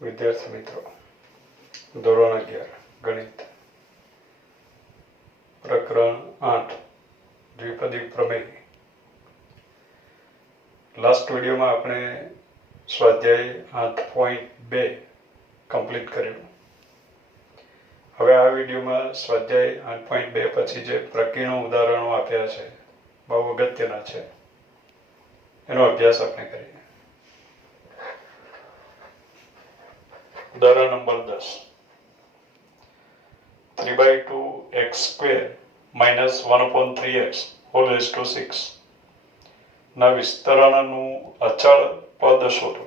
વિદ્યાર્થી મિત્રો, ધોરણ 11 ગણિત પ્રકરણ 8 દ્વિપદી પ્રમેય. લાસ્ટ વિડીયોમાં આપણે સ્વાધ્યાય 8.2 કમ્પ્લીટ કર્યું. હવે આ વિડીયોમાં સ્વાધ્યાય 8.2 પછી જે પ્રકીર્ણ ઉદાહરણો આપ્યા છે, બહુ અગત્યના છે, એનો અભ્યાસ આપણે કરીએ. ઉદાહરણ number 10. 3/2x² minus 1/3x whole raised to 6 ના વિસ્તરણનું અચળ પદ શોધો.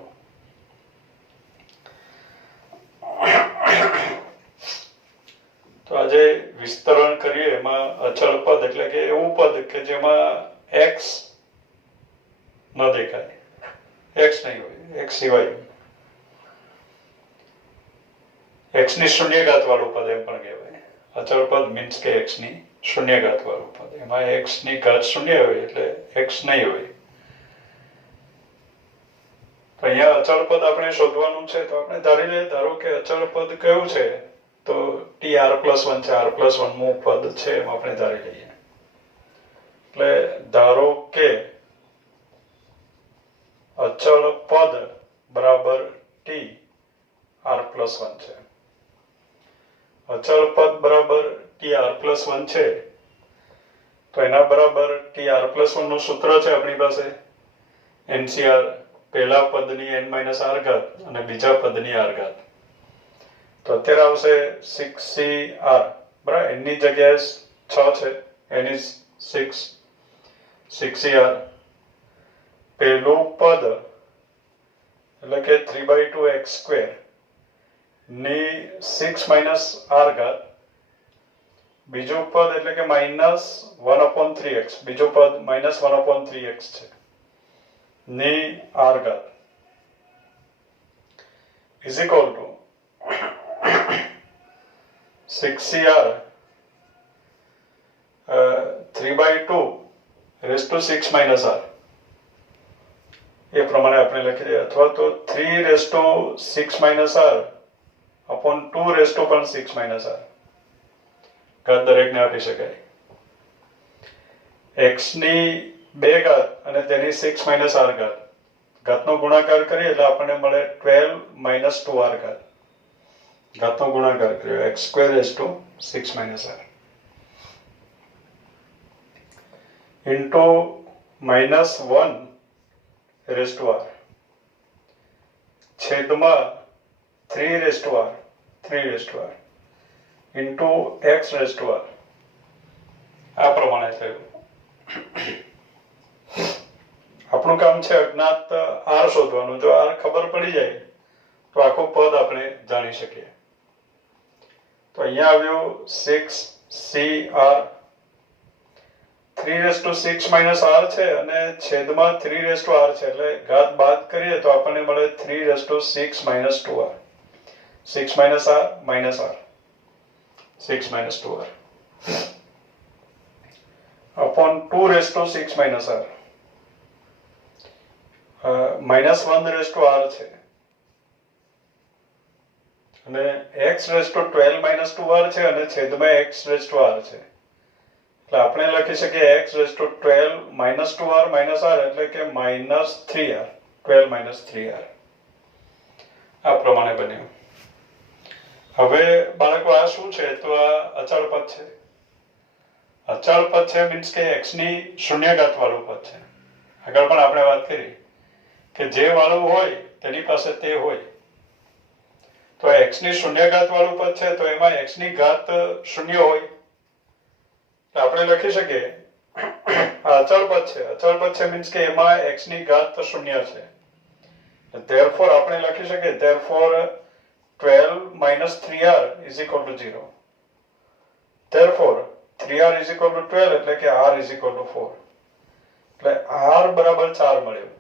તો આજે વિસ્તરણ કરીએ એમાં અચળ પદ એટલે કે એવું પદ કે જેમાં x ન દેખાય, x નહીં હોય, x સિવાય x ની શૂન્યઘાત વાળું પદ એમ પણ કહેવાય. અચળ પદ મીન્સ કે x ની શૂન્યઘાત વાળું પદ. એમાં x ની ઘાત શૂન્ય હોય એટલે x નહીં હોય. તો અહીંયા અચળ પદ આપણે શોધવાનું છે. તો આપણે ધારી લઈએ, ધારો કે અચળ પદ કયું છે, તો tr+1 છે, r+1 મું પદ છે એમ આપણે ધારી લઈએ. એટલે ધારો કે અચળ પદ બરાબર t r+1 છે. અચળ પદ બરાબર tr+1 છે, તો એના બરાબર tr+1 નું સૂત્ર છે આપણી પાસે NCR, પહેલા પદની n-r ઘાત અને બીજા પદની r ઘાત. તો અત્યારે આવશે 6cr બરાબર. n ની જગ્યાએ 6 છે, n is 6, 6cr. પહેલું પદ એટલે કે 3/2x² ની 6 - r ઘાત, બીજું પદ એટલે કે -1/3x, બીજું પદ -1/3x છે ની r ઘાત is equal to 6cr 3/2 raised to 6 - r એ પ્રમાણે આપણે લખી દઈએ. અથવા તો 3 raised to 6 - r upon 2 raised to 6 - r ઘાત દરેકને આપી શકાય. x ની 2 ઘાત અને તેની 6 - r ઘાત, ઘાતનો ગુણાકાર કરીએ એટલે આપણને મળે 12 - 2r ઘાત. ઘાતનો ગુણાકાર કર્યો x² raised to 6 - r into -1 raised to r છેદમાં 3 raised to r into x raised to r. આ પ્રમાણે થયું. આપણું કામ છે અજ્ઞાત r શોધવાનું. જો r ખબર પડી જાય તો આખું પદ આપણે જાણી શકીએ. તો અહીંયા આવ્યું 6cr 3 raised to 6 - r છે અને છેદમાં 3 raised to r છે, એટલે ઘાત બાદ કરીએ તો આપણને મળે 3 raised to 6 - 2r. 6 - r -r 6 - 2r upon 2 raised to 6 - r -1 raised to r છે અને x raised to 12 - 2r છે અને છેદમાં x raised to r છે. એટલે આપણે લખી શકીએ x raised to 12 - 2r - r એટલે કે -3r, 12 - 3r. આ પ્રમાણે બન્યું. હવે બાળકો આ શું છે? તો આ અચળ પદ છે. અચળ પદ છે મીન્સ કે x ની શૂન્યઘાત વાળું પદ છે. આગળ પણ આપણે વાત કરી કે જે વાળું હોય તેની પાસે તે હોય. તો x ની શૂન્યઘાત વાળું પદ છે તો એમાં x ની ઘાત શૂન્ય હોય. તો આપણે લખી શકીએ આ અચળ પદ છે. અચળ પદ છે મીન્સ કે એમાં x ની ઘાત શૂન્ય છે. therefore આપણે લખી શકીએ therefore 12 - 3r is equal to 0. therefore 3r is equal to 12 એટલે કે r is equal to 4. એટલે r બરાબર 4 મળ્યું.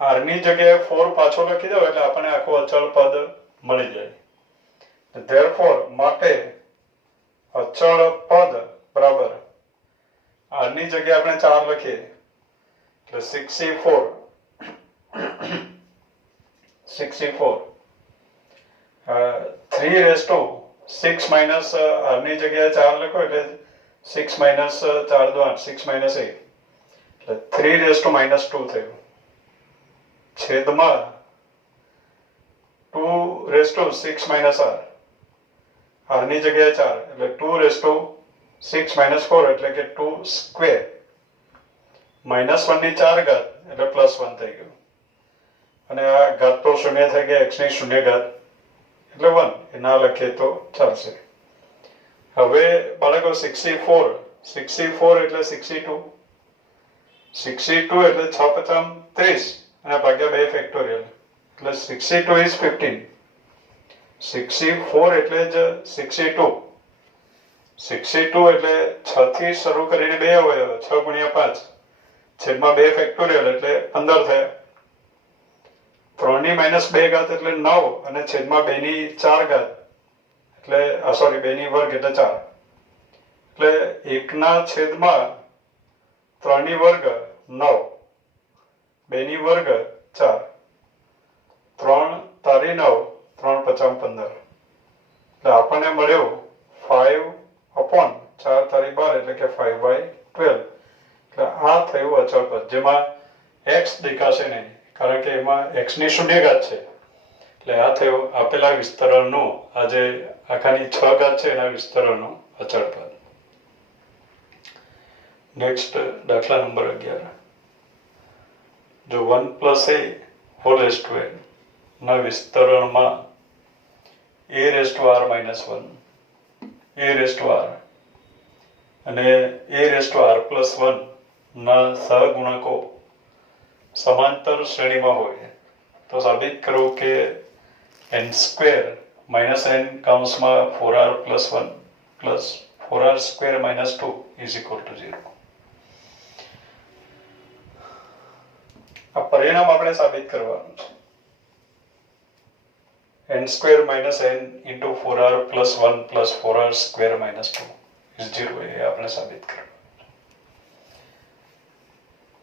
r ની જગ્યાએ 4 પાછો લખી દો એટલે આપણને આખું અચળ પદ મળી જાય. therefore માટે અચળ પદ બરાબર r ની જગ્યાએ આપણે 4 લખીએ એટલે 64 64 3/6 માઇનસ r ની જગ્યાએ 4 લખો એટલે 6 માઇનસ 4 2 8 6 માઇનસ 8 એટલે 3/-2 થયું છેદમાં 2/6 માઇનસ r ની જગ્યાએ 4 એટલે 2/6 માઇનસ 4 એટલે કે 2 સ્ક્વેર -1 ની 4 ઘાત એટલે +1 થઈ ગયું અને આ ઘાત તો શૂન્ય થઈ ગયા x ની શૂન્ય ઘાત એટલે 1 એ ના લખીએ તો ચાલશે. હવે બાળકો 64 એટલે 62 એટલે 6 5 30 અને ભાગ્યા 2 ફેક્ટોરિયલ એટલે 62 is 15. 64 એટલે જ 62 એટલે 6 થી શરૂ કરીને 2 અવયવ 6 ગુણ્યા 5 છેદમાં 2 ફેક્ટોરિયલ એટલે 15 થયા. 3 ની -2 ઘાત એટલે 9 અને છેદમાં 2 ની 4 ઘાત એટલે 2 ની વર્ગ એટલે 4 એટલે 1 ના છેદમાં 3 ની વર્ગ 9 2 ની વર્ગ 4 3 તારી 9 3 5 15 એટલે આપણને મળ્યો 5/4 તારી 12 એટલે કે 5/12 એટલે આ થયું અચળ પદ જેમાં x દેખાશે નહીં કારણ કે એમાં x ની શૂન્ય ઘાત છે એટલે આ થયું આપેલા વિસ્તરણનો આ જે આખાની 6 ઘાત છે એના વિસ્તરણનો અચળ પદ. નેક્સ્ટ દાખલા નંબર 11 જો 1 + a હોલ સ્ક્વેર ના વિસ્તરણમાં a⁻r - 1 a⁻r અને a⁻r+1 ના સહગુણકો સમાંતર શ્રેણીમાં હોય તો સાબિત કરો કે n² - n કૌંસમાં 4r+1 + 4r² - 2 = 0. આ પરિણામ આપણે સાબિત કરવાનું છે. n² - n × 4r+1 + 4r² - 2 is 0 એ આપણે સાબિત કરવાનું.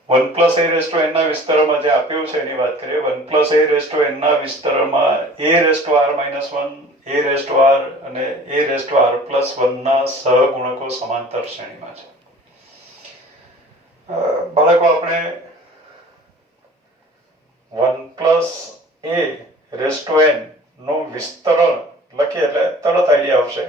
1 + a⁻n ના વિસ્તરણમાં જે આપ્યું છે એની વાત કરીએ. 1 + a⁻n ના વિસ્તરણમાં a⁻r - 1 a⁻r અને a⁻r+1 ના સહગુણકો સમાંતર શ્રેણીમાં છે. બાળકો આપણે 1 + a⁻n નું વિસ્તરણ લખીએ એટલે તરત આઈડિયા આવશે.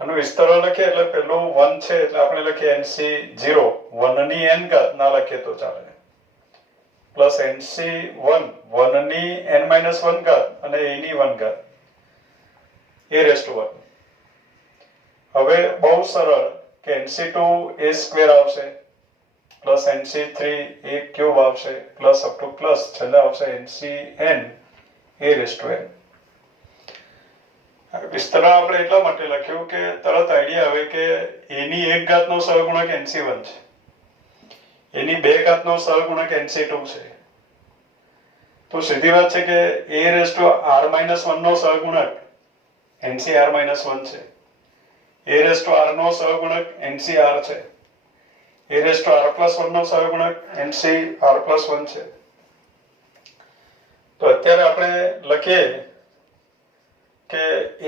આનું વિસ્તરણ લખીએ એટલે પેલું 1 છે એટલે આપણે લખીએ NC0 1 ની n ઘાત ના લખીએ તો ચાલે પ્લસ NC1 1 ની n-1 ઘાત અને a ની 1 ઘાત a⁻1. હવે બહુ સરળ કે NC2 a² આવશે પ્લસ NC3 a³ આવશે પ્લસ અપ ટુ પ્લસ છેલ્લે આવશે NCn a⁻n. વિસ્તરણ આપણે એટલા માટે લખ્યું કે તરત આઈડિયા આવે કે a ની 1 ઘાતનો સહગુણક NC1 છે, a ની 2 ઘાતનો સહગુણક NC2 છે, તો સીધી વાત છે કે a⁻r-1 નો સહગુણક NCr-1 છે, a⁻r નો સહગુણક NCr છે, a⁻r+1 નો સહગુણક NCr+1 છે. તો અત્યારે આપણે લખીએ કે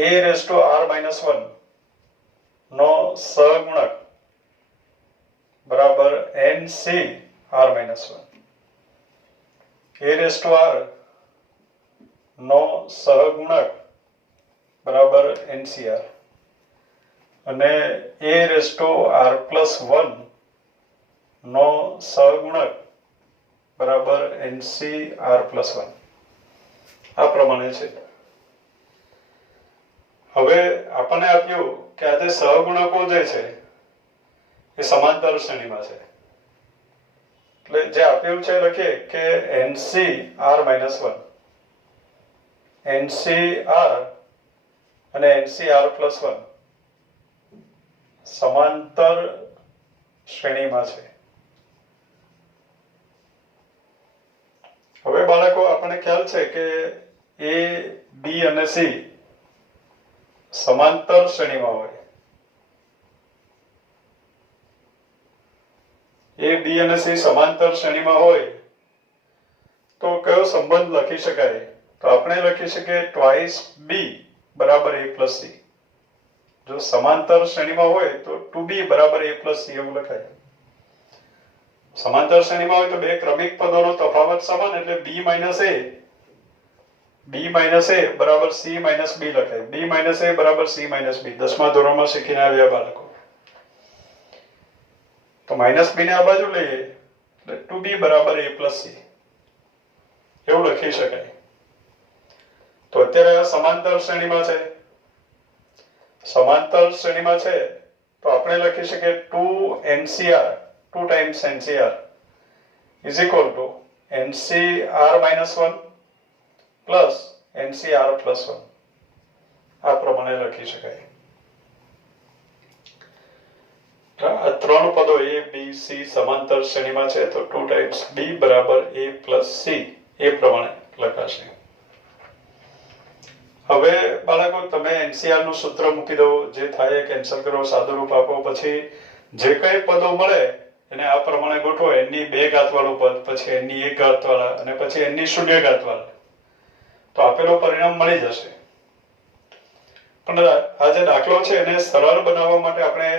a⁻r-1 નો સહગુણક બરાબર NCr-1, a⁻r નો સહગુણક બરાબર NCr અને a⁻r+1 નો સહગુણક બરાબર NCr+1 આ પ્રમાણે છે. હવે આપણને આપ્યું કે આ જે સહગુણકો જે છે એ સમાંતર શ્રેણીમાં છે એટલે જે આપ્યું છે લખીએ કે NCr-1 NCr અને NCr+1 સમાંતર શ્રેણીમાં છે. હવે બાળકો આપણને ખ્યાલ છે કે A, B અને C સમાંતર શ્રેણીમાં હોય. A, B અને C સમાંતર શ્રેણીમાં હોય તો કયો સંબંધ લખી શકાય તો આપણે લખી શકીએ ટ્વાઇસ બી બરાબર a પ્લસ સી. જો સમાંતર શ્રેણીમાં હોય તો 2b બરાબર a પ્લસ સી એવું લખાય. સમાંતર શ્રેણીમાં હોય તો બે ક્રમિક પદોનો તફાવત સમાન એટલે b માઇનસ a બરાબર c માઇનસ b લખાય. b માઇનસ a બરાબર c માઇનસ b 10મા ધોરણમાં શીખીને આવ્યા બાળકો. તો માઇનસ b ને આ બાજુ લઈએ એટલે 2b બરાબર a પ્લસ સી એવું લખી શકાય. તો અત્યારે આ સમાંતર શ્રેણીમાં છે. સમાંતર શ્રેણીમાં છે તો આપણે લખી શકીએ 2 NCR 2 times NCR is equal to NCR minus 1 plus NCR plus 1 આ પ્રમાણે લખી શકાય. આ ત્રણ પદો a b c સમાંતર શ્રેણીમાં છે તો 2 times b બરાબર a plus c એ પ્રમાણે લખાશે. હવે બાળકો તમે NCR નું સૂત્ર મૂકી દો, જે થાય કેન્સલ કરો, સાદુરૂપ આપો, પછી જે કઈ પદો મળે એને આ પ્રમાણે ગોઠવો. n ની 2 ઘાત વાળું પદ, પછી n ની 1 ઘાત વાળા અને પછી n ની 0 ઘાત વાળા, તો આપેલું પરિણામ મળી જશે. પણ આ જે દાખલો છે એને સરળ બનાવવા માટે આપણે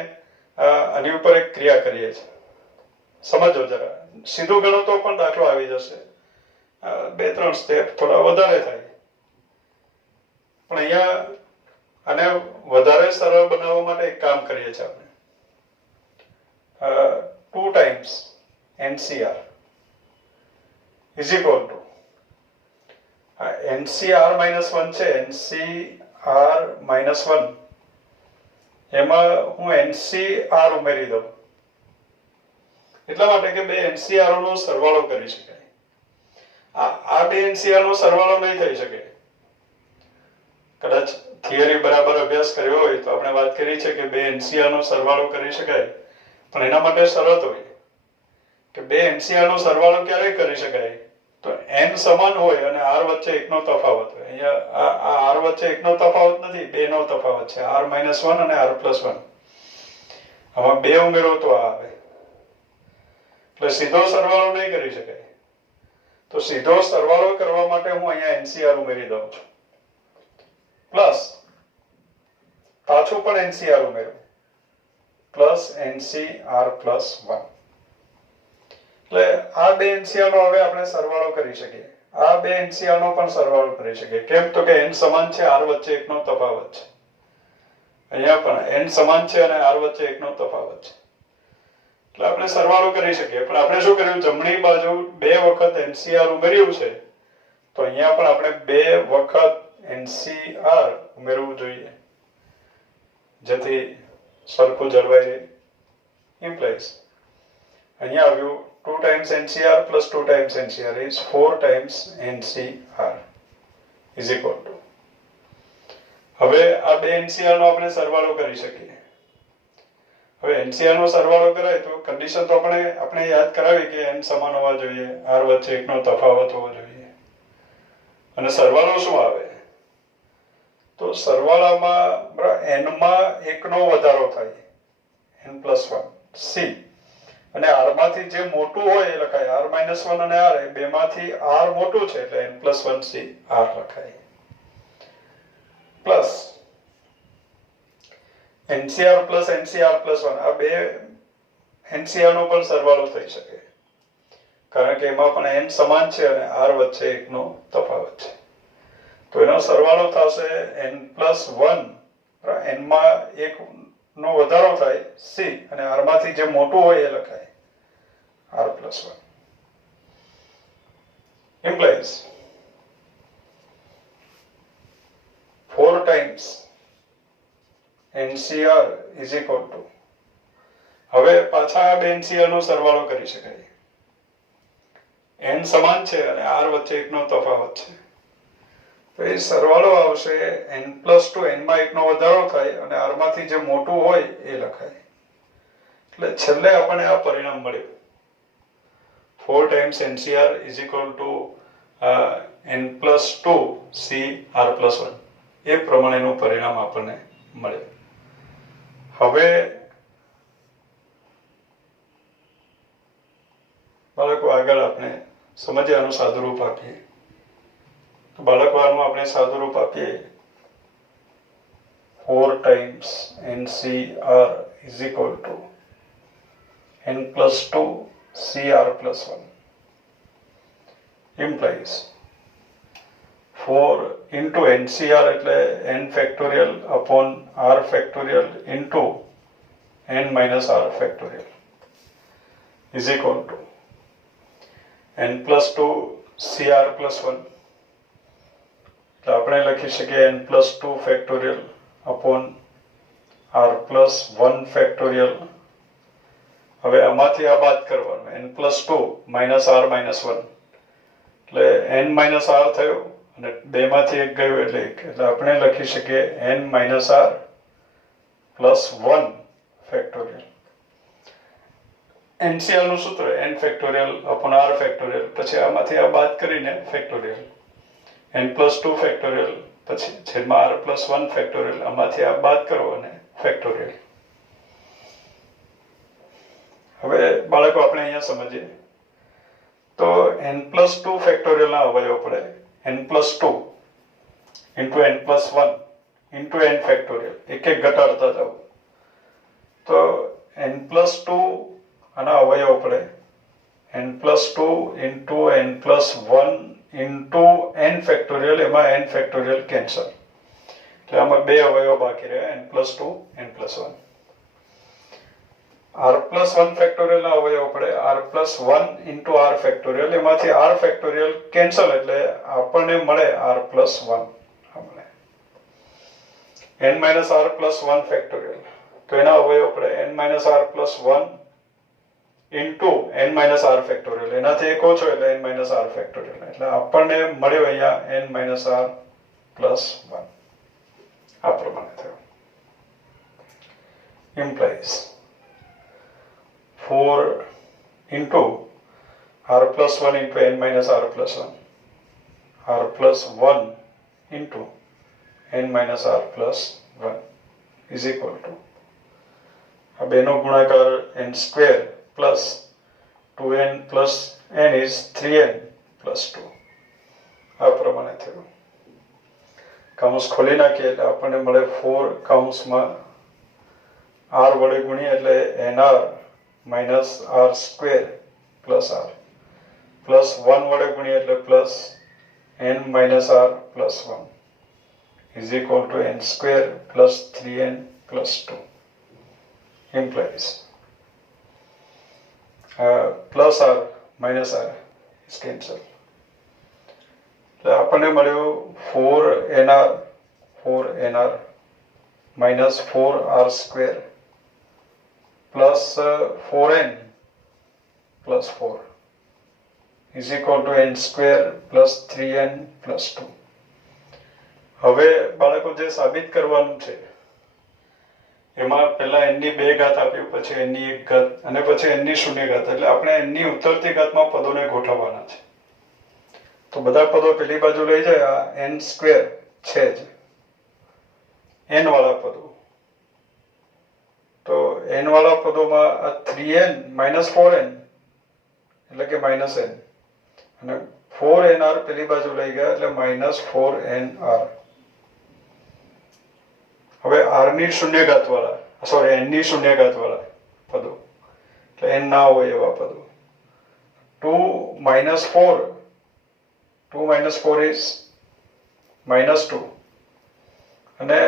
આની ઉપર એક ક્રિયા કરીએ છીએ. સમજો જરા. સીધું ગણો તો પણ દાખલો આવી જશે. 2-3 સ્ટેપ થોડા વધારે થાય. પણ અહીંયા આને વધારે સરળ બનાવવા માટે એક કામ કરીએ છીએ આપણે. 2 times NCR is equal to NCR minus 1 છે. NCR minus 1 એમાં હું NCR ઉમેરી દઉં એટલા માટે કે બે NCR નો સરવાળો કરી શકાય. આ બે NCR નો સરવાળો નહીં થઈ શકે. કદાચ થિયરી બરાબર અભ્યાસ કર્યો હોય તો આપણે વાત કરી છે કે બે NCR નો સરવાળો કરી શકાય, પણ એના માટે શરત હોય કે બે NCR નો સરવાળો ક્યારે કરી શકાય તો n સમાન હોય અને r વચ્ચે 1 નો તફાવત હોય. અહીંયા આ r વચ્ચે 1 નો તફાવત નથી, 2 નો તફાવત છે. r - 1 અને r + 1. આમાં 2 ઉમેરો તો આ આવે. એટલે સીધો સરવાળો નહીં કરી શકાય. તો સીધો સરવાળો કરવા માટે હું અહીંયા NCR ઉમેરી દઉં છું, પ્લસ પાછું પણ NCR ઉમેરું, પ્લસ NCR + 1. એટલે આ બે NCR નો હવે આપણે સરવાળો કરી શકીએ. આ બે NCR નો પણ સરવાળો કરી શકીએ. કેમ તો કે n સમાન છે, r વચ્ચે 1 નો તફાવત છે. અહીંયા પણ n સમાન છે અને r વચ્ચે 1 નો તફાવત છે. એટલે આપણે સરવાળો કરી શકીએ. પણ આપણે શું કર્યું, જમણી બાજુ 2 વખત NCR ઉમેર્યું છે, તો અહીંયા પણ આપણે 2 વખત NCR ઉમેરવું જોઈએ, જેથી સરખું જળવાઈ રહે. ઇમ્પ્લાઇઝ અહીંયા આવ્યું 2 times NCR plus 2 times NCR is 4 times NCR is equal to. હવે આ બે NCR નો આપણે સરવાળો કરી શકીએ. હવે NCR નો સરવાળો કરાય તો કન્ડિશન તો આપણે યાદ કરાવી કે n સમાન હોવા જોઈએ, r વચ્ચે 1 નો તફાવત હોવો જોઈએ. અને સરવાળો શું આવે તો સરવાળામાં n માં 1 નો વધારો થાય, n + 1 c, અને r માંથી જે મોટું હોય એ લખાય. r - 1 અને r એ બેમાંથી r મોટું છે એટલે n + 1 c r લખાય. Plus NCR plus NCR plus 1 આ બે NCR નો પણ સરવાળો થઈ શકે, કારણ કે એમાં પણ n સમાન છે અને r વચ્ચે 1 નો તફાવત છે. તો એનો સરવાળો થશે n + 1, n માં 1 નો વધારો થાય c, અને r માંથી જે મોટું હોય એ લખાય r + 1. implies 4 times NCR is equal to. હવે પાછા આ બે NCR નો સરવાળો કરી શકાય. n સમાન છે અને r વચ્ચે 1 નો તફાવત છે, તો એ સરવાળો આવશે n + 2, n માં 1 નો વધારો થાય અને r માંથી જે મોટું હોય એ લખાય. એટલે છેલ્લે આપણને આ પરિણામ મળ્યું 4 times NCR is equal to n + 2 c r + 1. એ પ્રમાણેનું પરિણામ આપણને મળે. હવે બાળકો આગળ આપણે સમજ્યાનું સાદુરૂપ આપીએ. બાળકો એનું આપણે સાદુરૂપ આપીએ 4 times NCR is equal to n plus 2 CR plus 1 implies 4 into NCR એટલે n factorial upon R factorial into n minus R factorial is equal to n plus 2 CR plus 1. તો આપણે લખી શકીએ n plus 2 factorial upon R plus 1 factorial. હવે આમાંથી આ બાદ કરવાનું n plus 2 minus R minus 1 એટલે n minus R થયો અને બે માંથી એક ગયો એટલે 1 એટલે આપણે લખી શકીએ n minus R plus 1 factorial. NCR નું સૂત્ર n factorial upon R factorial પછી આમાંથી આ બાદ કરીને factorial n plus 2 factorial પછી છેદમાં R plus 1 factorial આમાંથી આ બાદ કરો અને factorial. હવે બાળકો આપણે અહીંયા સમજીએ તો n plus 2 factorial ના અવયવ પડે n plus 2 into n plus 1 into n factorial એક એક ઘટાડતા જાઓ તો n plus 2 આના અવયવ પડે n plus 2 into n plus 1 into n factorial એમાં n factorial cancel એટલે આમાં બે અવયવ બાકી રહે n plus 2 n plus 1. R plus 1 factorial ના અવયવ પડે R plus 1 into R factorial એમાંથી R factorial cancel એટલે આપણને મળે R plus 1 આપણે n minus R plus 1 factorial તો એના અવયવ પડે n minus R plus 1 into n minus R factorial એનાથી એક ઓછો એટલે n minus R factorial એટલે આપણને મળ્યો અહીંયા n minus R plus 1 આ પ્રમાણે થયો implies 4 into R plus 1 into n minus R plus 1 R plus 1 into n minus R plus 1 is equal to આ બેનો ગુણાકાર n square plus 2n plus n is 3n plus 2 આ પ્રમાણે થયું કૌંસ ખોલી નાખીએ એટલે આપણને મળે 4 કૌંસમાં r વડે ગુણીએ એટલે nr minus r square plus r plus 1 વડે ગુણીએ એટલે plus n minus r plus 1 is equal to n square plus 3n plus 2 implies plus r minus r is cancelled એટલે આપણને મળ્યું 4nr minus 4r square plus 4n plus 4 is equal to n square plus 3n plus 2. હવે બાળકો જે સાબિત કરવાનું છે એમાં પહેલા n ની 2 ઘાત આપ્યું પછી n ની 1 ઘાત અને પછી n ની 0 ઘાત એટલે આપણે n ની ઉતરતી ઘાતમાં પદોને ગોઠવવાના છે તો બધા પદો પેલી બાજુ લઈ જાય આ n સ્ક્વેર છે જ n વાળા પદો તો n વાળા પદોમાં આ 3n minus 4n એટલે કે minus n અને 4nr પેલી બાજુ લઈ ગયા એટલે minus 4nr. હવે r ની 0 ઘાત વાળા સોરી n ની 0 ઘાત વાળા પદો એટલે n ના હોય એવા પદો 2 minus 4 is minus 2 અને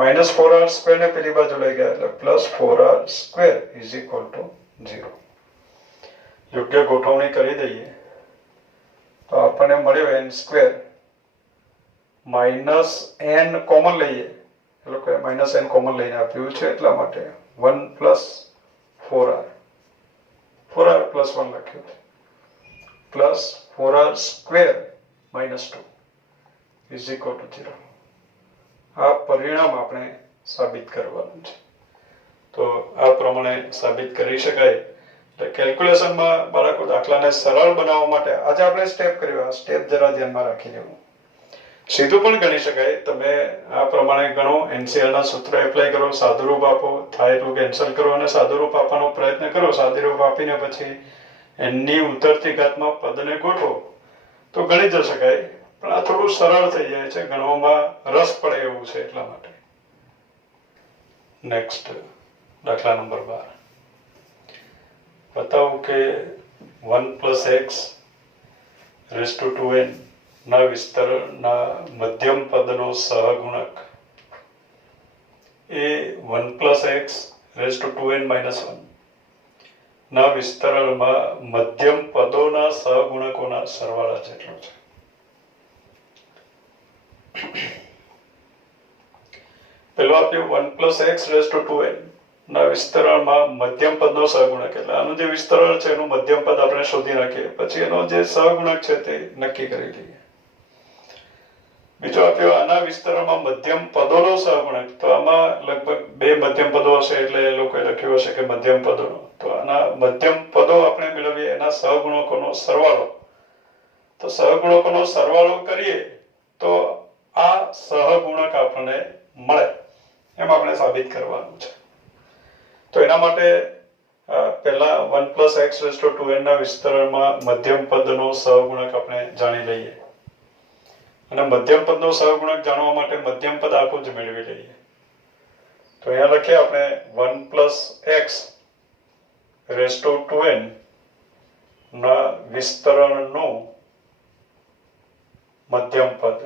minus 4r square ને પેલી બાજુ લઈ ગયા એટલે plus 4r square is equal to 0. યોગ્ય ગોઠવણી કરી દઈએ તો આપણને મળ્યો n square minus n common લઈએ એ લોકોએ minus n કોમન લઈને આપ્યું છે એટલા માટે 1 plus 4r plus 1 લખ્યું plus 4r square minus 2 is equal to 0. આ પરિણામ આપણે સાબિત કરવાનું છે તો આ પ્રમાણે સાબિત કરી શકાય એટલે કેલ્ક્યુલેશનમાં બાળકો દાખલાને સરળ બનાવવા માટે આજે આપણે સ્ટેપ કર્યો આ સ્ટેપ જરા ધ્યાનમાં રાખી લેવું સીધું પણ ગણી શકાય તમે આ પ્રમાણે ગણો NCR ના સૂત્ર એપ્લાય કરો સાદુરૂપ આપો થાય એટલું કેન્સલ કરો અને સાદુરૂપ આપવાનો પ્રયત્ન કરો સાદુરૂપ આપીને પછી n ની ઉતરતી ઘાતમાં પદને ગોઠવો તો ગણી જ શકાય પણ આ થોડું સરળ થઈ જાય છે, ગણવામાં રસ પડે એવું છે એટલા માટે. નેક્સ્ટ દાખલા નંબર 12. બતાવો કે 1 + x રેઝ ટુ 2n ના વિસ્તરણના મધ્યમ પદનો સહગુણક એ 1 + x રેઝ ટુ 2n - 1 ના વિસ્તરણમાં મધ્યમ પદોના સહગુણકોના સરવાળા જેટલો છે. પેલો આપ્યું 1 + x રેઝ ટુ 2n ના વિસ્તરણમાં મધ્યમ પદનો સહગુણક, એટલે આનું જે વિસ્તરણ છે એનું મધ્યમ પદ આપણે શોધી નાખીએ, પછી એનો જે સહગુણક છે તે નક્કી કરી લઈએ. બીજો આપ્યો આના વિસ્તરણમાં મધ્યમ પદોનો સહગુણક, તો આમાં લગભગ 2 મધ્યમ પદો હશે એટલે એ લોકોએ લખ્યું હશે કે મધ્યમ પદોનો. તો આના મધ્યમ પદો આપણે મેળવીએ એના સહગુણકોનો સરવાળો. તો સહગુણકોનો સરવાળો કરીએ તો આ સહગુણક આપણને મળે એમ આપણે સાબિત કરવાનું છે. તો એના માટે પહેલા 1 + x રેઝ ટુ 2n ના વિસ્તરણમાં મધ્યમ પદનો સહગુણક આપણે જાણી લઈએ. અને મધ્યમ પદનો સહગુણક જાણવા માટે મધ્યમ પદ આખું જ મેળવી લઈએ. તો અહીંયા લખીએ આપણે 1 + x રેઝ ટુ 2n ના વિસ્તરણનું મધ્યમ પદ.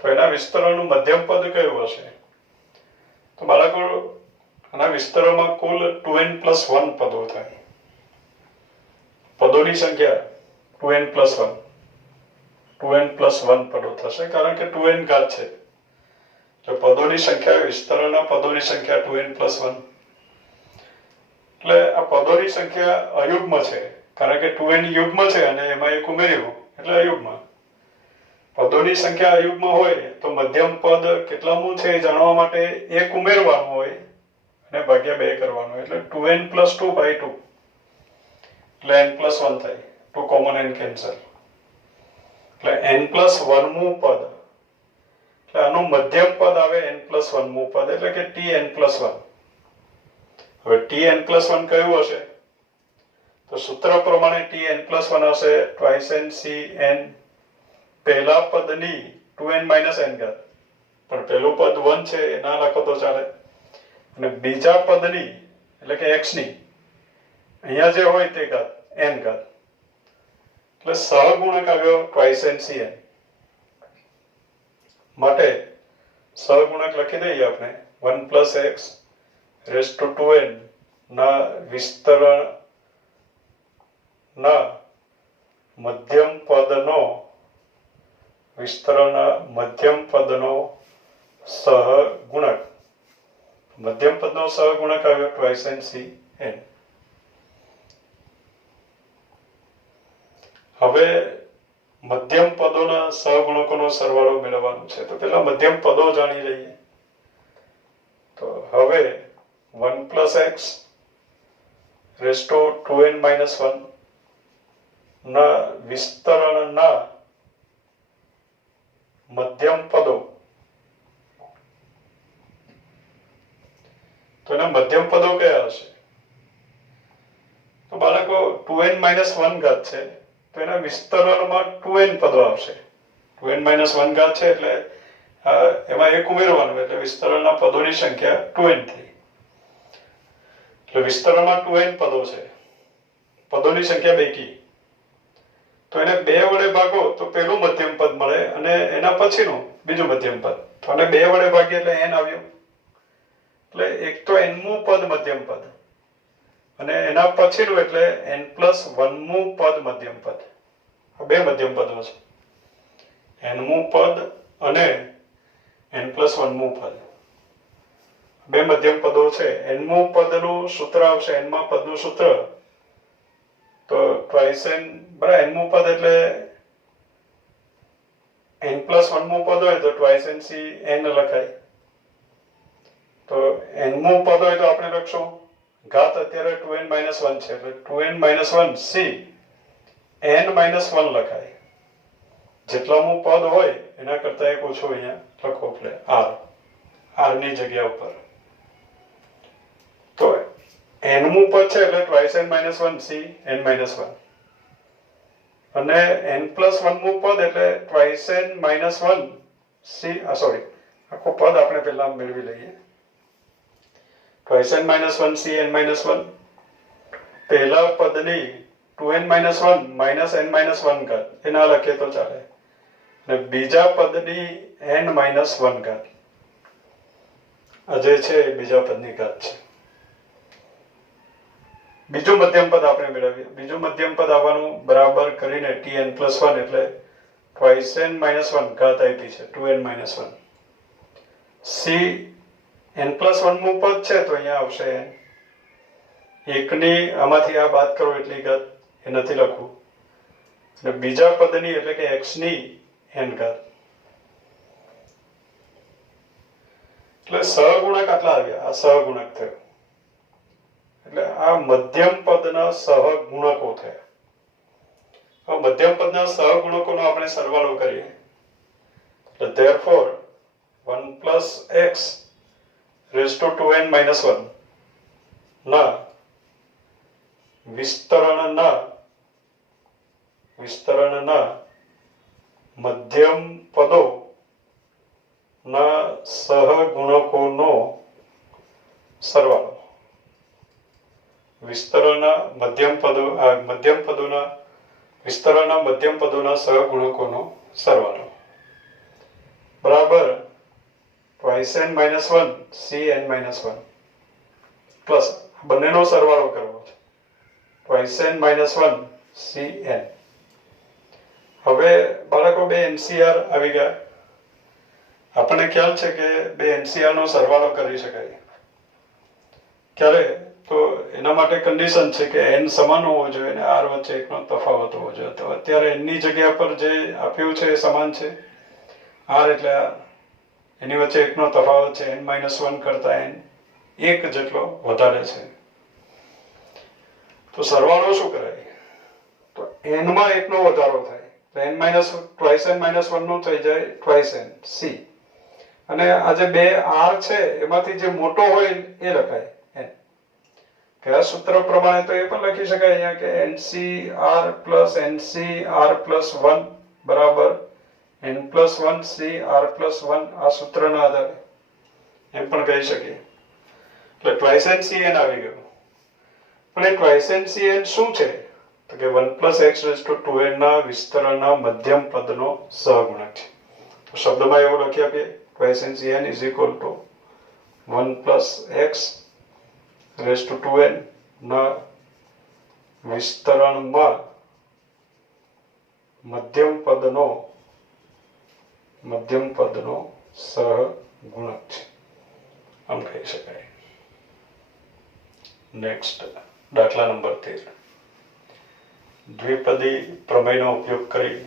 તો એના વિસ્તરણનું મધ્યમ પદ કયું હશે? તો બાળકો આના વિસ્તરણમાં કુલ 2n + 1 પદો થાય. પદોની સંખ્યા 2n + 1 2n + 1 પદો થશે, કારણ કે 2n ઘાત છે. જો પદોની સંખ્યા વિસ્તરણના પદોની સંખ્યા 2n + 1, એટલે આ પદોની સંખ્યા અયુગ્મ છે, કારણ કે 2n યુગ્મ છે અને એમાં એક ઉમેર્યું એટલે અયુગ્મ. પદોની સંખ્યા અયુગ્મ હોય તો મધ્યમ પદ કેટલામું છે એ જાણવા માટે એક ઉમેરવાનું હોય અને ભાગ્યા 2 કરવાનું, એટલે 2n + 2/2 એટલે n + 1 થાય. 2 કોમન n કેન્સલ, એટલે n + 1મું પદ, એટલે આનું મધ્યમ પદ આવે n + 1મું પદ, એટલે કે tn + 1. હવે tn + 1 કયું હશે? તો સૂત્ર પ્રમાણે tn + 1 હશે 2ncn પહેલા પદની 2n - n ઘાત, પણ પહેલું પદ 1 છે એ ના લખો તો ચાલે, અને બીજા પદની એટલે કે x ની અહીંયા જે હોય તે ઘાત n ઘાત, એટલે સહગુણક આવ્યો 2ncn. માટે સહગુણક લખી દઈએ આપણે 1 + x રેઝ ટુ 2n ના વિસ્તરણના મધ્યમ પદનો સહગુણક. મધ્યમ પદનો સહગુણક આવ્યો 2ncn. હવે મધ્યમ પદોના સહગુણકોનો સરવાળો મેળવવાનો છે, તો પેલા મધ્યમ પદો જાણી લઈએ. તો હવે 1 + x રેઝ ટુ 2n - 1 ના વિસ્તરણના મધ્યમ પદો. તો એના મધ્યમ પદો કયા હશે? તો બાળકો 2n - 1 ઘાત છે, તો એના વિસ્તરણમાં 2n પદો આવશે. 2n - 1 ઘાત છે એટલે એમાં એક ઉમેરવાનું, એટલે વિસ્તરણના પદોની સંખ્યા 2n થઈ. એટલે વિસ્તરણમાં 2n પદો છે, પદોની સંખ્યા બેકી. તો એને 2 વડે ભાગો તો પેલું મધ્યમ પદ મળે અને એના પછીનું બીજું મધ્યમ પદ. તો આને 2 વડે ભાગીએ એટલે n આવ્યું, એટલે એક તો nમું પદ મધ્યમ પદ અને એના પછીનું એટલે n + 1મું પદ મધ્યમ પદ. આ 2 મધ્યમ પદો છે, nમું પદ અને n + 1મું પદ. 2 મધ્યમ પદો છે. nમું પદનું સૂત્ર આવશે, nમા પદનું સૂત્ર તો 2n બરાબર nમું પદ એટલે n + 1મું પદ હોય તો 2ncn લખાય. તો nમું પદ હોય તો આપણે લખશું ઘાત અત્યારે 2n - 1 છે એટલે 2n - 1 c n - 1 લખાય. જેટલામું પદ હોય એના કરતા એક ઓછું અહીંયા લખો, એટલે r ની જગ્યા ઉપર. તો nમું પદ છે એટલે 2n - 1 c n - 1, અને n+1 મું પદ એટલે ટ્વાઇસ n -1 c સોરી આખો પદ આપણે પહેલા મેળવી લઈએ. ટ્વાઇસ n -1 cn -1 પહેલા પદની 2n -1 -n -1 ઘાત એ ના લખીએ તો ચાલે, અને બીજા પદની n -1 ઘાત આ જે છે એ બીજા પદની ઘાત છે. બીજું મધ્યમ પદ આપણે મેળવીએ. બીજું મધ્યમ પદ આવવાનું બરાબર કરીને tn+1 એટલે ટ્વાઇસ n -1 ઘાત આપી છે 2n -1 c n+1 મું પદ છે તો અહીંયા આવશે n. એકની આમાંથી આ બાદ કરો એટલી ઘાત એ નથી લખવું, અને બીજા પદની એટલે કે x ની n ઘાત એટલે સહગુણક આટલા આવ્યા. આ સહગુણક થયો એટલે આ મધ્યમ પદના સહગુણકો થયા. હવે મધ્યમ પદના સહગુણકોનો આપણે સરવાળો કરીએ એટલે therefore 1 + x raised to 2n -1 ના વિસ્તરણના મધ્યમ પદો ના સહગુણકોનો સરવાળો. વિસ્તરણના મધ્યમ પદોના વિસ્તરણના મધ્યમ પદોના સહગુણકોનો સરવાળો બરાબર ટ્વાઇસ n -1 cn -1 પ્લસ બંનેનો સરવાળો કરવો છે ટ્વાઇસ n -1 cn. હવે બાળકો બે NCR આવી ગયા. આપણને ખ્યાલ છે કે બે NCR નો સરવાળો કરી શકાય. ક્યારે? તો એના માટે કન્ડિશન છે કે n સમાન હોવો જોઈએ અને r વચ્ચે એકનો તફાવત હોવો જોઈએ. તો અત્યારે n ની જગ્યા પર જે આપ્યું છે એ સમાન છે, r એટલે એની વચ્ચે એકનો તફાવત છે, n -1 કરતા n એક જેટલો વધારે છે. તો સરવાળો શું કરાય? તો n માં એકનો વધારો થાય તો ટ્વાઇસ n -1 નું થઈ જાય ટ્વાઇસ n c, અને આ જે બે r છે એમાંથી જે મોટો હોય એ લખાય n. કયા સૂત્ર પ્રમાણે? તો એ પણ લખી શકાય અહીંયા કે ncr + ncr + 1 બરાબર n+1 cr + 1. આ સૂત્રના આધારે એમ પણ કહી શકીએ. એટલે ટ્વાઇસ n cn આવી ગયું. પણ એ ટ્વાઇસ n cn શું છે? તો કે 1 + x raised to 2n ના વિસ્તરણના મધ્યમ પદનો સહગુણક છે. તો શબ્દમાં એવું લખી આપીએ twice n cn = 1 + x raised to 2n ના વિસ્તરણમાં મધ્યમ પદનો સહગુણક છે, આમ કહી શકાય. નેક્સ્ટ દાખલા નંબર 13. દ્વિપદી પ્રમેયનો ઉપયોગ કરી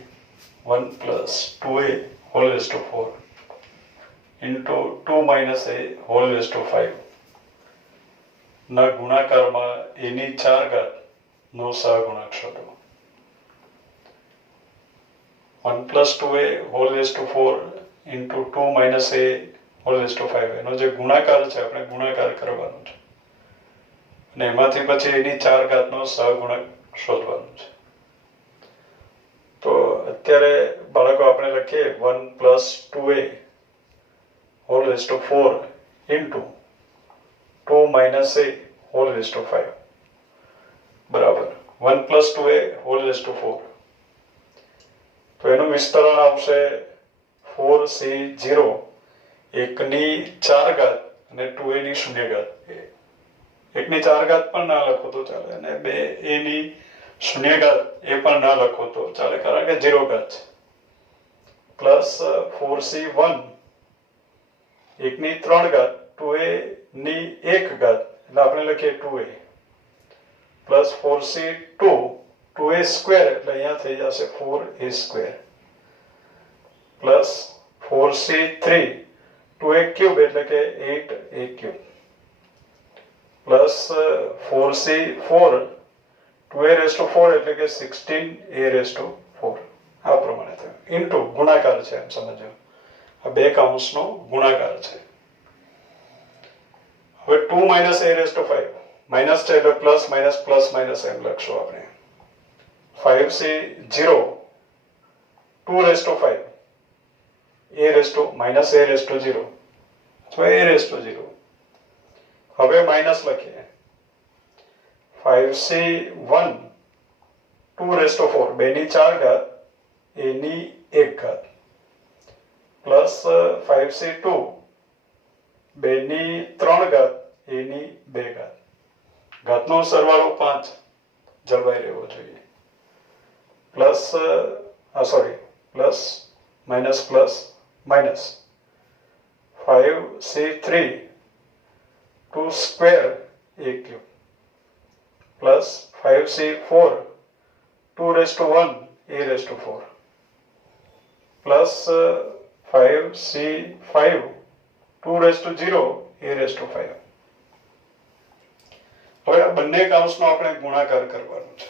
1 + 2a whole raised to 4 into 2 - a whole raised to 5 ના ગુણાકારમાં a ની 4 ઘાત નો સહગુણક શોધો. 1 + 2a whole raised to 4 into 2 - a whole raised to 5 એનો જે ગુણાકાર છે આપણે ગુણાકાર કરવાનો છે, અને એમાંથી પછી એની 4 ઘાતનો સહગુણક શોધવાનું છે. તો અત્યારે બાળકો આપણે લખીએ 1 + 2a whole raised to 4 into 2 - a whole raised to 5 બરાબર 1 + 2a whole raised to 4. તો એનું વિસ્તરણ આવશે 4c0 એકની 4 ઘાત અને 2a ની 0 ઘાત. એકની 4 ઘાત પણ ના લખો તો ચાલે, અને 2a ની 0 ઘાત એ પણ ના લખો તો ચાલે કારણ કે 0 ઘાત છે. પ્લસ 4c1 એકની 3 ઘાત 2a ની 1 ઘાત એટલે આપણે લખીએ 2a plus 4c2 2a square એટલે અહીંયા થઈ જશે 4a² પ્લસ 4c3 2a³ એટલે કે 8a³ plus 4c4 2a raised to 4 એટલે કે 16a raised to 4. આ પ્રમાણે થયું. ઇન્ટુ ગુણાકાર છે, એમ સમજો. આ બે કૌંસનો ગુણાકાર છે. હવે 2 - a raised to 5 માઇનસ છે એટલે plus minus plus minus M લખશું આપણે. 5c0 2 raised to 5 a raised to minus a raised to 0 અથવા a raised to 0. હવે માઇનસ લખીએ 5c1 2 raised to 4 બેની 4 ઘાત a ની 1 ઘાત પ્લસ 5c2 બેની 3 ઘાત a ની 2 ઘાત ઘાતનો સરવાળો 5 જળવાઈ રહેવો જોઈએ plus plus minus plus minus 5c3 2 square a cube plus 5c4 2 raised to 1 a raised to 4 plus 5c5 2 raised to 0 a raised to 5. હવે આ બંને કાઉન્સનો આપણે ગુણાકાર કરવાનો છે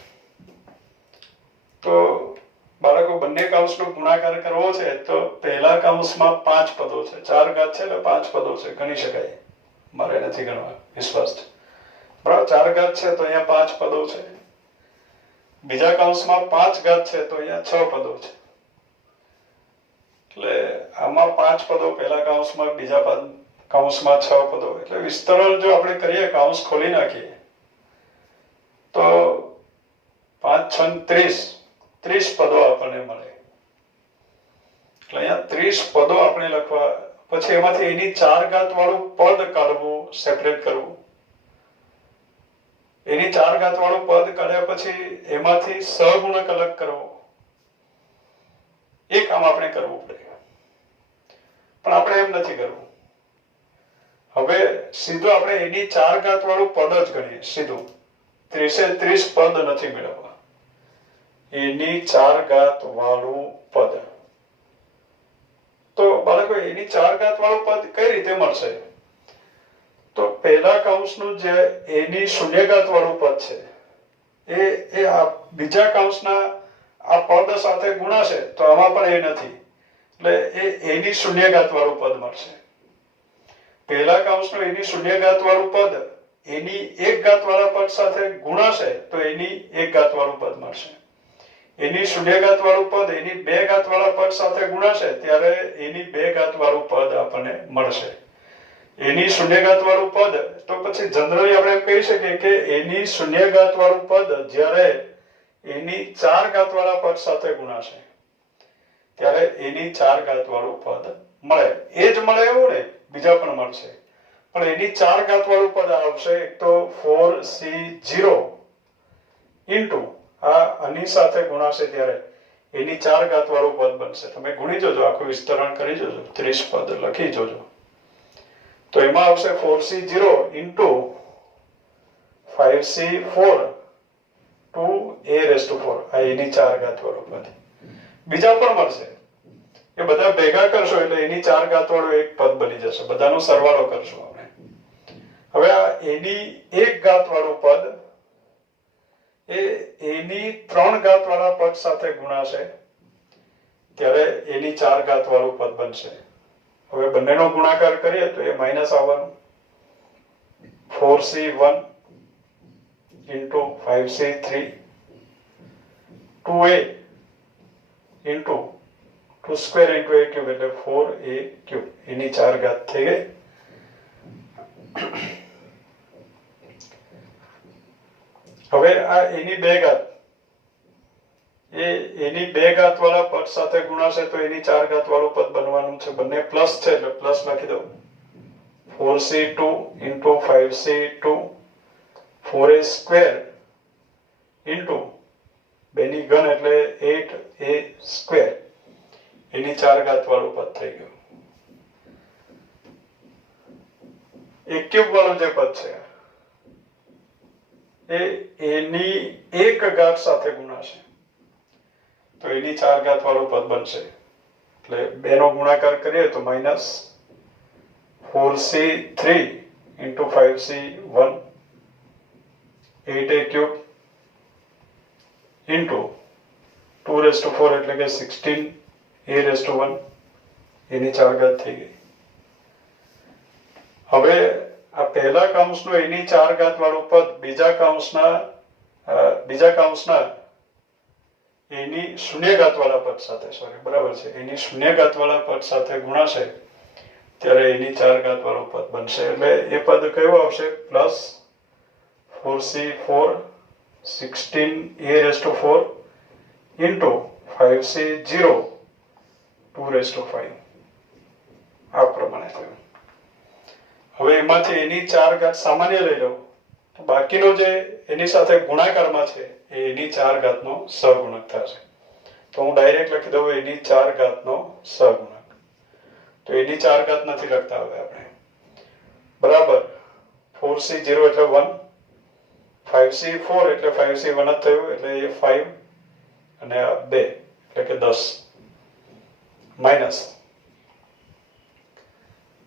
તો બાળકો બંને કાઉન્સનો ગુણાકાર કરવો છે તો પહેલા કાઉન્સમાં 5 પદો છે 4 ઘાત છે એટલે 5 પદો છે ગણી શકાય મારે નથી ગણવા વિશ્વાસ છે બરાબર 4 ઘાત છે તો અહીંયા 5 પદો છે બીજા કાઉન્સમાં 5 ઘાત છે તો અહીંયા 6 પદો છે એટલે આમાં 5 પદો પહેલા કાઉન્સમાં બીજા કાઉન્સમાં 6 પદો એટલે વિસ્તરણ જો આપણે કરીએ કાઉન્સ ખોલી નાખીએ તો 5 6 30 પદો આપણને મળે એટલે અહીંયા 30 પદો આપણે લખવા પછી એમાંથી એની 4 ઘાત વાળું પદ કાઢવું સેપરેટ કરવું એની 4 ઘાત વાળું પદ કાઢ્યા પછી એમાંથી સહગુણક અલગ કરવો એ કામ આપણે કરવું પડે પણ આપણે એમ નથી કરવું હવે સીધું આપણે એની 4 ઘાત વાળું પદ જ ગણીએ સીધું 30 પદ નથી મેળવવા એની 4 ઘાત વાળું પદ તો બાળકો એની 4 ઘાત વાળું પદ કઈ રીતે મળશે તો પહેલા કાઉન્સનું જે એની શૂન્ય ઘાત વાળું પદ છે એ આ બીજા કાઉન્સના આ પદ સાથે ગુણાશે તો આમાં પણ એ નથી એટલે એ એની શૂન્ય ઘાત વાળું પદ મળશે પહેલા કાઉન્સનું એની શૂન્ય ઘાત વાળું પદ એની 1 ઘાત વાળા પદ સાથે ગુણાશે તો એની 1 ઘાત વાળું પદ મળશે એની શૂન્ય ઘાત વાળું પદ એની 2 ઘાત વાળા પદ સાથે ગુણાશે ત્યારે એની 2 ઘાત વાળું પદ આપણને મળશે એની શૂન્ય ઘાત વાળું પદ તો પછી જનરલી આપણે એમ કહી શકીએ કે એની શૂન્ય ઘાત વાળું પદ જ્યારે એની 4 ઘાત વાળા પદ સાથે ગુણાશે ત્યારે એની 4 ઘાત વાળું પદ મળે એ જ મળે એવું ને બીજા પણ મળશે પણ એની 4 ઘાત વાળું પદ આવશે એક તો 4c0 ઇન્ટુ આ આની સાથે ગુણાશે ત્યારે એની 4 ઘાત વાળું પદ બનશે તમે ગુણી જોજો આખું વિસ્તરણ કરી જોજો 30 પદ લખી જોજો તો એમાં આવશે 4c0 into 5c4 2a raised to 4 આ એની 4 ઘાત વાળું પદ બીજા પણ મળશે એ બધા ભેગા કરશો એટલે એની 4 ઘાત વાળું એક પદ બની જશે બધાનો સરવાળો કરશું આપણે હવે આ એની 1 ઘાત વાળું પદ એ એની 3 ઘાત વાળા પદ સાથે ગુણાશે ત્યારે એની 4 ઘાત વાળું પદ બનશે હવે બંનેનો ગુણાકાર કરીએ તો એ માઈનસ આવવાનું 4c1 into 5c3 2a into 2 square into a cube એટલે 4a cube એની 4 ઘાત થઈ ગઈ હવે આ એની 2 ઘાત એની 2 ઘાત વાળા પદ સાથે ગુણાશે તો એની 4 ઘાત વાળું પદ બનવાનું છે બંને પ્લસ છે એટલે પ્લસ લખી દો 4c2 into 5c2 4a square into બેની ઘન એટલે 8a square એની 4 ઘાત વાળું પદ થઈ ગયું એક ક્યુબ વાળું જે પદ છે એની 1 ઘાત સાથે ગુણાશે તો એની 4 ઘાત વાળું પદ બનશે એટલે બેનો ગુણાકાર કરીએ તો minus 4c3 into 5c1 8a cube into 2 raised to 4 એટલે કે 16a raised to 1 એની 4 ઘાત થઈ ગઈ હવે આ પહેલા કાઉન્સનું એની 4 ઘાત વાળું પદ બીજા કાઉન્સના એની શૂન્યઘાતવાળા પદ સાથે બરાબર છે, એની શૂન્યઘાતવાળા પદ સાથે ગુણાશે ત્યારે એની 4 ઘાતવાળું પદ બનશે. એટલે એ પદ કયું આવશે? Plus 4c4 16a⁴ into 5c0 2⁵ આ પ્રમાણે થયું. હવે એમાંથી એની 4 ઘાત સામાન્ય લઈ લઉં તો બાકીનો જે એની સાથે ગુણાકારમાં છે એ એની 4 ઘાતનો સહગુણક થશે. તો હું ડાયરેક્ટ લખી દઉં એની 4 ઘાતનો સહગુણક. તો એની 4 ઘાત નથી લખતા હવે આપણે. બરાબર 4c0 એટલે 1, 5c4 એટલે 5c1 જ થયું એટલે એ 5 અને આ 2 એટલે કે 10 માઇનસ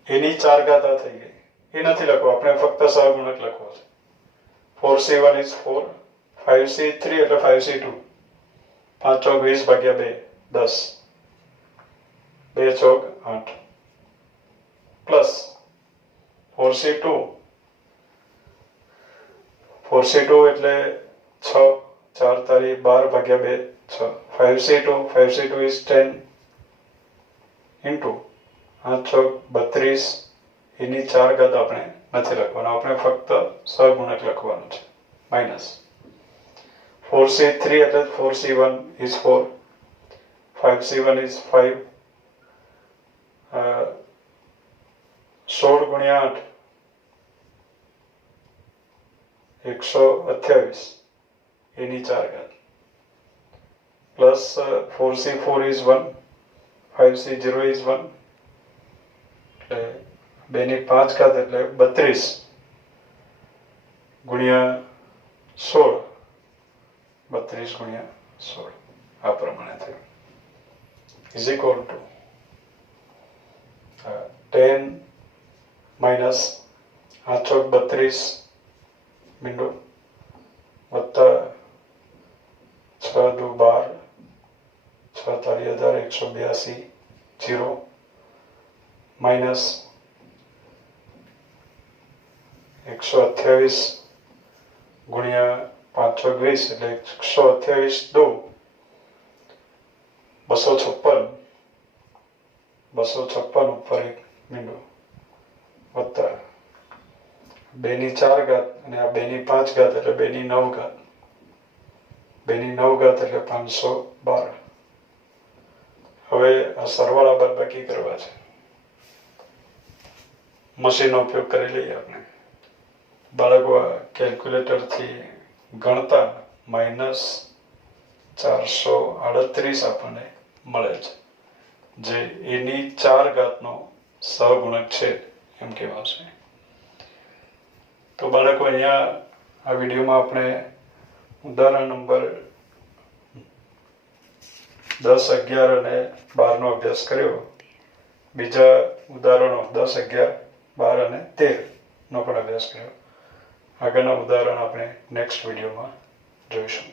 એની 4 ઘાત આ થઈ ગઈ. એ નથી લખવું, આપણે ફક્ત સહગુણક લખવો છે. 4c1 is 4, 5c3 એટલે 5c2, 5 ચોક 20 ભાગ્યા 2 10, 2 ચોક 8 પ્લસ 4c2 એટલે 6, 4 તારી 12 ભાગ્યા 2 6, 5c2 is 10 ઇન્ટુ 8 ચોક 32 એની 4 ઘાત આપણે નથી લખવાનું, આપણે ફક્ત સહગુણક લખવાનું છે. માઇનસ 4c3 એટલે 4c1 is 4, 5c1 is 5, 16 ગુણ્યા 8 128 એની 4 ઘાત plus 4c4 is 1, 5c0 is 1 એટલે 2 ની 5 ઘાત એટલે 32 ગુણ્યા 16, 32 ગુણ્યા 16 આ પ્રમાણે થયું. ઇઝ ઇક્વલ ટુ 10 માઇનસ 8 ચોક 32 મીંડો વત્તા 6 દુ 12, 6 તારી 182 0 માઇનસ 128 ગુણ્યા 5 ચોક 20 એટલે 128 2 256 ઉપર એક મીંડો વત્તા 2 ની 4 ઘાત અને આ 2 ની 5 ઘાત એટલે 2 ની 9 ઘાત, 2 ની 9 ઘાત એટલે 512. હવે આ સરવાળા બાદબાકી કરવા છે, મશીનનો ઉપયોગ કરી લઈએ આપણે. બાળકો કેલ્ક્યુલેટરથી ગણતા માઇનસ 438 આપણને મળે છે, જે એની 4 ઘાતનો સહગુણક છે એમ કહેવાશે. તો બાળકો અહીંયા આ વિડીયોમાં આપણે ઉદાહરણ નંબર 10, 11 અને 12 નો અભ્યાસ કર્યો. બીજા ઉદાહરણો 10, 11, 12 અને 13 નો પણ અભ્યાસ કર્યો. આગળના ઉદાહરણ આપણે નેક્સ્ટ વિડીયોમાં જોઈશું.